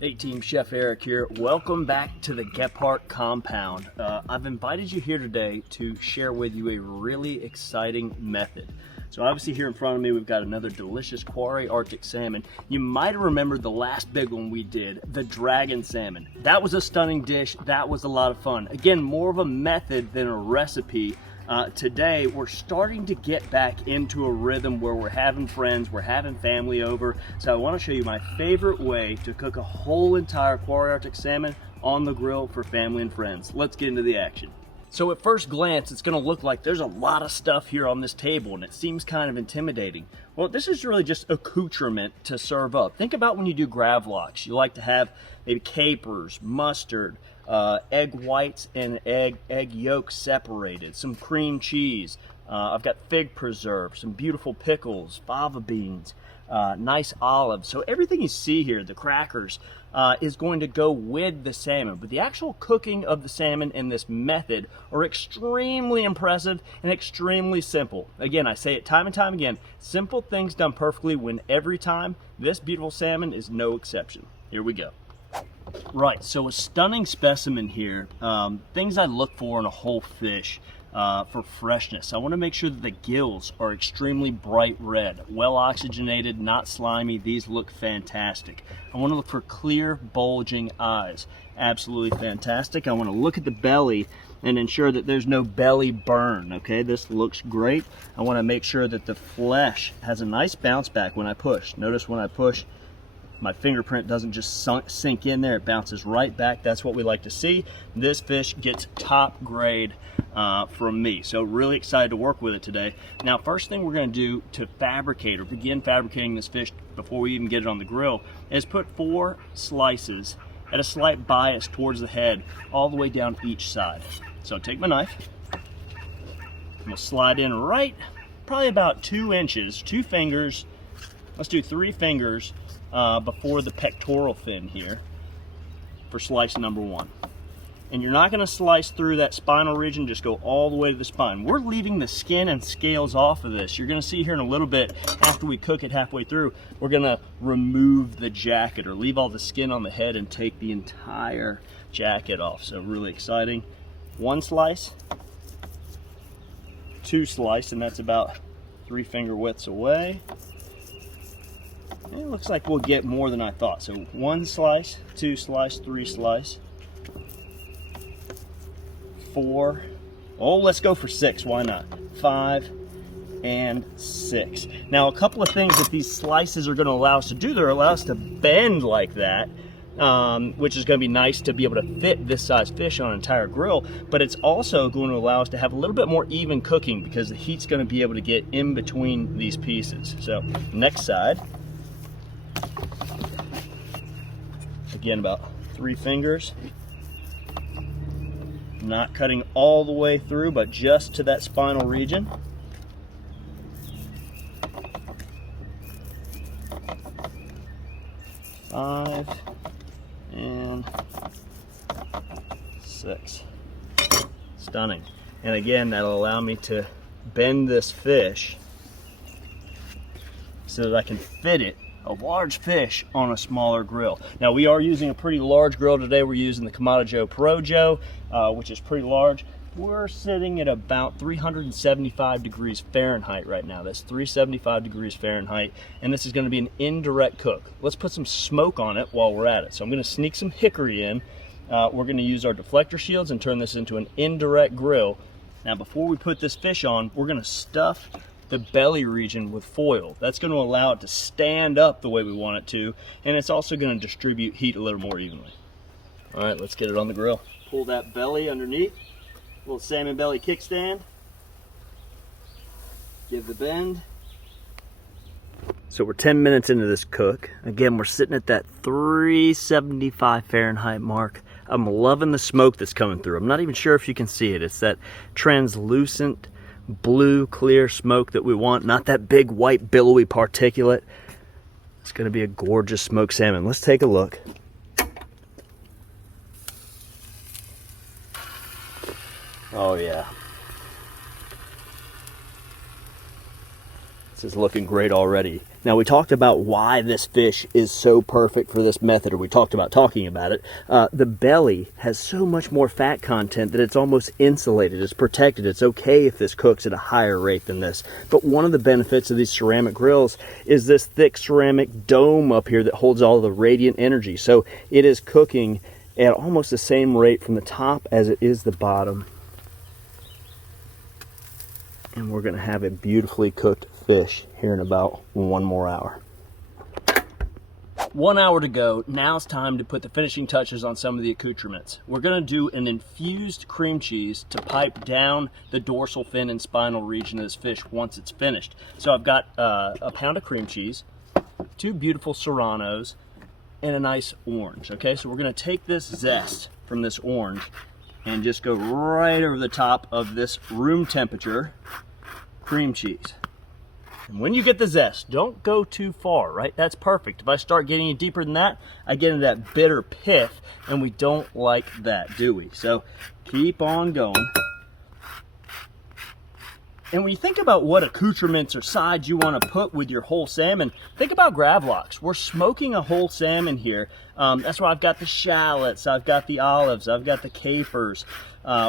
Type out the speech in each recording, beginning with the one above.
Hey team, Chef Eric here. Welcome back to the Gephardt compound. I've invited you here today to share with you a really exciting method. So obviously here in front of me we've got another delicious quarry Arctic salmon. You might have remembered the last big one we did, the dragon salmon. That was a stunning dish, that was a lot of fun. Again, more of a method than a recipe. Today we're starting to get back into a rhythm where we're having friends, we're having family over. So I want to show you my favorite way to cook a whole entire quarry Arctic salmon on the grill for family and friends. Let's get into the action. So at first glance, it's going to look like there's a lot of stuff here on this table and it seems kind of intimidating. Well, this is really just accoutrement to serve up. Think about when you do gravlax. You like to have maybe capers, mustard, egg whites and egg yolks separated, some cream cheese. I've got fig preserve, some beautiful pickles, fava beans, nice olives. So everything you see here, the crackers, is going to go with the salmon. But the actual cooking of the salmon in this method are extremely impressive and extremely simple. Again, I say it time and time again, simple things done perfectly win every time. This beautiful salmon is no exception. Here we go. Right, so a stunning specimen here. Things I look for in a whole fish for freshness. I want to make sure that the gills are extremely bright red, well oxygenated, not slimy. These look fantastic. I want to look for clear, bulging eyes. Absolutely fantastic. I want to look at the belly and ensure that there's no belly burn. Okay, this looks great. I want to make sure that the flesh has a nice bounce back when I push. Notice when I push, my fingerprint doesn't just sink in there, it bounces right back. That's what we like to see. This fish gets top grade from me. So really excited to work with it today. Now, first thing we're gonna do to fabricate or begin fabricating this fish before we even get it on the grill is put 4 slices at a slight bias towards the head all the way down each side. So take my knife, I'm gonna slide in right, probably about 2 inches, 2 fingers, let's do 3 fingers before the pectoral fin here for slice number 1. And you're not going to slice through that spinal region, just go all the way to the spine. We're leaving the skin and scales off of this. You're going to see here in a little bit, after we cook it halfway through, we're going to remove the jacket or leave all the skin on the head and take the entire jacket off. So really exciting. 1 slice, 2 slice, and that's about 3 finger widths away. It looks like we'll get more than I thought. So 1 slice, 2 slice, 3 slice, 4. Oh, let's go for 6. Why not? 5 and 6. Now, a couple of things that these slices are going to allow us to do, they're allow us to bend like that, which is going to be nice to be able to fit this size fish on an entire grill. But it's also going to allow us to have a little bit more even cooking because the heat's going to be able to get in between these pieces. So next side. Again, about 3 fingers. Not cutting all the way through, but just to that spinal region. Five and 6. Stunning. And again, that'll allow me to bend this fish so that I can fit it, a large fish, on a smaller grill. Now, we are using a pretty large grill today. We're using the Kamado Joe Pro Joe, which is pretty large. We're sitting at about 375 degrees Fahrenheit right now. That's 375 degrees Fahrenheit, and this is going to be an indirect cook. Let's put some smoke on it while we're at it. So I'm going to sneak some hickory in. We're going to use our deflector shields and turn this into an indirect grill. Now, before we put this fish on, we're going to stuff the belly region with foil. That's going to allow it to stand up the way we want it to, and it's also going to distribute heat a little more evenly. All right, let's get it on the grill. Pull that belly underneath, little salmon belly kickstand. Give the bend. So we're 10 minutes into this cook. Again, we're sitting at that 375 Fahrenheit mark. I'm loving the smoke that's coming through. I'm not even sure if you can see it. It's that translucent blue clear smoke that we want, not that big white billowy particulate. It's going to be a gorgeous smoked salmon. Let's take a look. Oh yeah, this is looking great already. Now, we talked about why this fish is so perfect for this method, or we talked about talking about it. The belly has so much more fat content that it's almost insulated, it's protected. It's okay if this cooks at a higher rate than this. But one of the benefits of these ceramic grills is this thick ceramic dome up here that holds all the radiant energy. So it is cooking at almost the same rate from the top as it is the bottom. And we're going to have a beautifully cooked fish here in about 1 more hour. 1 hour to go. Now it's time to put the finishing touches on some of the accoutrements. We're going to do an infused cream cheese to pipe down the dorsal fin and spinal region of this fish once it's finished. So I've got a pound of cream cheese, 2 beautiful serranos, and a nice orange. Okay, so we're going to take this zest from this orange and just go right over the top of this room temperature cream cheese. And when you get the zest, don't go too far, right? That's perfect. If I start getting any deeper than that, I get into that bitter pith, and we don't like that, do we? So keep on going. And when you think about what accoutrements or sides you want to put with your whole salmon, think about gravlax. We're smoking a whole salmon here. That's why I've got the shallots, I've got the olives, I've got the capers,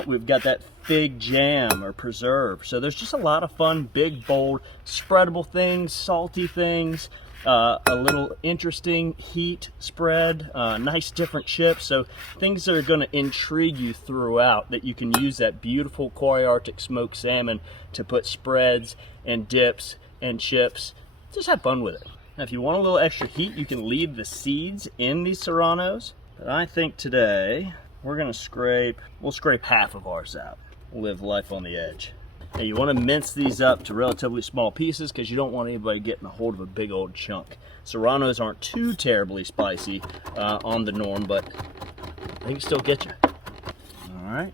we've got that fig jam or preserve. So there's just a lot of fun, big, bold, spreadable things, salty things, a little interesting heat spread, nice different chips. So things that are going to intrigue you throughout, that you can use that beautiful Quarry Arctic smoked salmon to put spreads and dips and chips. Just have fun with it. Now, if you want a little extra heat, you can leave the seeds in these serranos. But I think today we're going to we'll scrape half of ours out. Live life on the edge. Now, you want to mince these up to relatively small pieces because you don't want anybody getting a hold of a big old chunk. Serranos aren't too terribly spicy on the norm, but they can still get you. All right,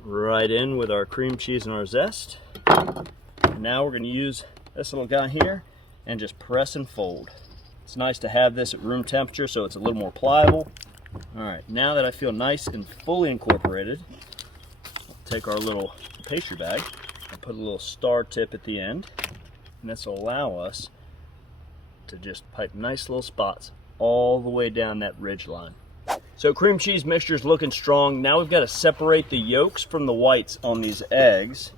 right in with our cream cheese and our zest. And now we're going to use this little guy here and just press and fold. It's nice to have this at room temperature so it's a little more pliable. All right, now that I feel nice and fully incorporated, I'll take our little pastry bag and put a little star tip at the end, and this will allow us to just pipe nice little spots all the way down that ridge line. So cream cheese mixture is looking strong. Now we've got to separate the yolks from the whites on these eggs.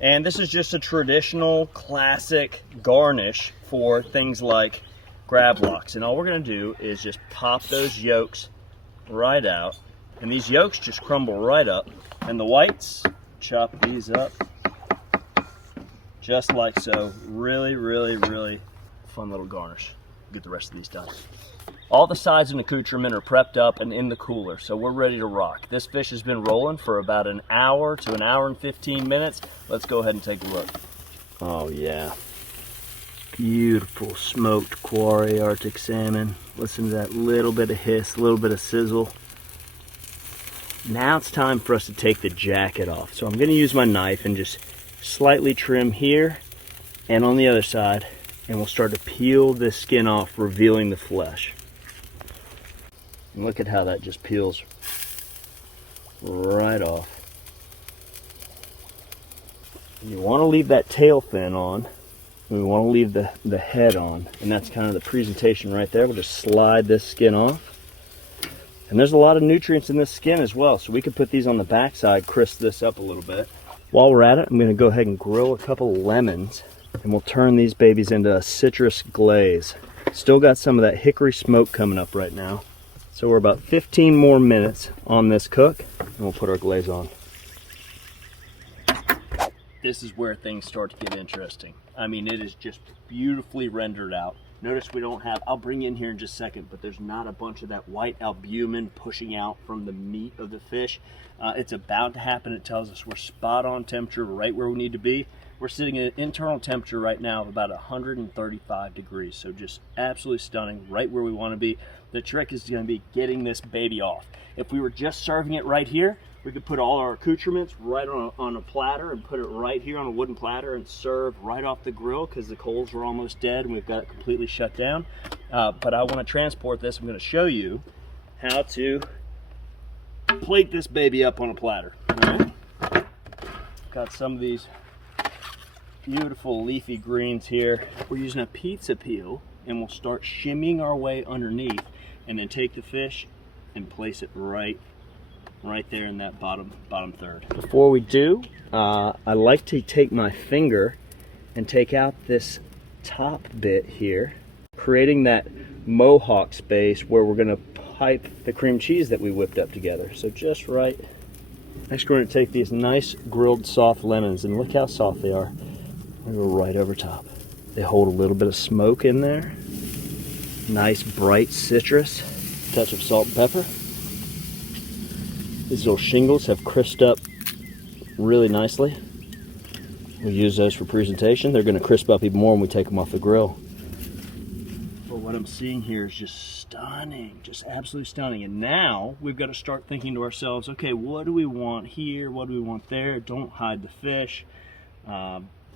And this is just a traditional classic garnish for things like gravlax. And all we're going to do is just pop those yolks right out. And these yolks just crumble right up. And the whites, chop these up just like so. Really, really, really fun little garnish. Get the rest of these done. All the sides and accoutrement are prepped up and in the cooler, so we're ready to rock. This fish has been rolling for about an hour to an hour and 15 minutes. Let's go ahead and take a look. Oh yeah. Beautiful smoked Quarry Arctic salmon. Listen to that little bit of hiss, a little bit of sizzle. Now it's time for us to take the jacket off. So I'm going to use my knife and just slightly trim here and on the other side, and we'll start to peel this skin off, revealing the flesh. And look at how that just peels right off. You want to leave that tail fin on. We want to leave the head on. And that's kind of the presentation right there. We'll just slide this skin off. And there's a lot of nutrients in this skin as well. So we could put these on the backside, crisp this up a little bit. While we're at it, I'm going to go ahead and grill a couple lemons. And we'll turn these babies into a citrus glaze. Still got some of that hickory smoke coming up right now. So we're about 15 more minutes on this cook, and we'll put our glaze on. This is where things start to get interesting. I mean, it is just beautifully rendered out. Notice we don't have, I'll bring you in here in just a second, but there's not a bunch of that white albumin pushing out from the meat of the fish. It's about to happen. It tells us we're spot on temperature, right where we need to be. We're sitting at an internal temperature right now of about 135 degrees. So just absolutely stunning, right where we want to be. The trick is going to be getting this baby off. If we were just serving it right here, we could put all our accoutrements right on a platter and put it right here on a wooden platter and serve right off the grill because the coals are almost dead and we've got it completely shut down. But I want to transport this. I'm going to show you how to plate this baby up on a platter. All right. Got some of these beautiful leafy greens here. We're using a pizza peel, and we'll start shimmying our way underneath, and then take the fish and place it right there in that bottom third. Before we do, I like to take my finger and take out this top bit here, creating that Mohawk space where we're gonna pipe the cream cheese that we whipped up together. So just right. Next we're gonna take these nice grilled soft lemons, and look how soft they are. They go right over top. They hold a little bit of smoke in there. Nice bright citrus, touch of salt and pepper. These little shingles have crisped up really nicely. We use those for presentation. They're going to crisp up even more when we take them off the grill. But what I'm seeing here is just stunning, just absolutely stunning. And now we've got to start thinking to ourselves, okay, what do we want here? What do we want there? Don't hide the fish.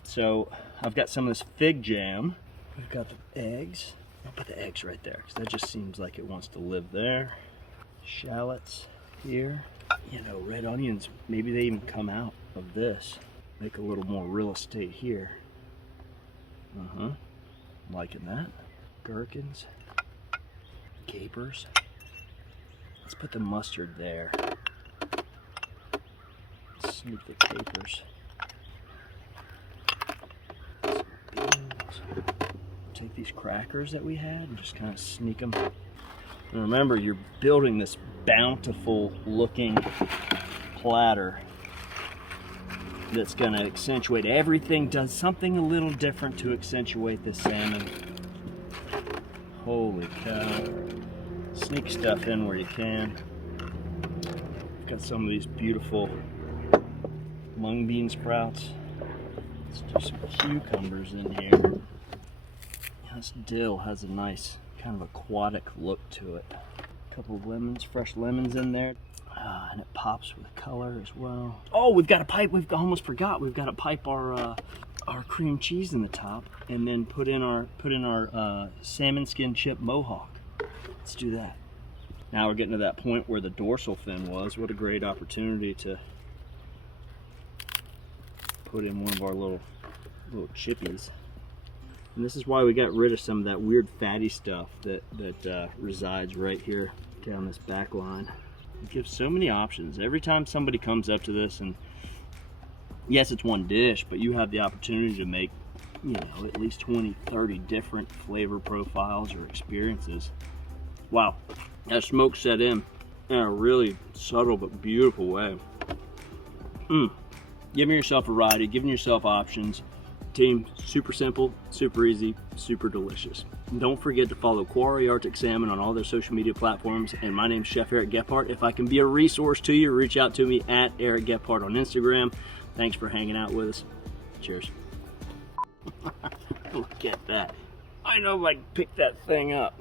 So I've got some of this fig jam. We've got the eggs. I'll put the eggs right there because that just seems like it wants to live there. Shallots here. You know, red onions, maybe they even come out of this. Make a little more real estate here. Liking that. Gherkins. Capers. Let's put the mustard there. Snoop the capers. Some beans. Take these crackers that we had and just kind of sneak them. And remember, you're building this bountiful looking platter that's going to accentuate everything. Does something a little different to accentuate the salmon. Holy cow. Sneak stuff in where you can. Got some of these beautiful mung bean sprouts. Let's do some cucumbers in here. This dill has a nice kind of aquatic look to it. A couple of lemons, fresh lemons in there. And it pops with color as well. Oh, we've got to pipe, we've almost forgot, we've got to pipe our cream cheese in the top and then put in our salmon skin chip Mohawk. Let's do that. Now we're getting to that point where the dorsal fin was. What a great opportunity to put in one of our little chippies. And this is why we got rid of some of that weird fatty stuff that resides right here down this back line. It gives so many options. Every time somebody comes up to this, and yes, it's one dish, but you have the opportunity to make, you know, at least 20, 30 different flavor profiles or experiences. Wow, that smoke set in a really subtle but beautiful way. Giving yourself variety, giving yourself options. Team, super simple, super easy, super delicious. And don't forget to follow Quarry Arctic Salmon on all their social media platforms. And my name's Chef Eric Gephardt. If I can be a resource to you, reach out to me at Eric Gephardt on Instagram. Thanks for hanging out with us. Cheers. Look at that. I know if I can pick that thing up.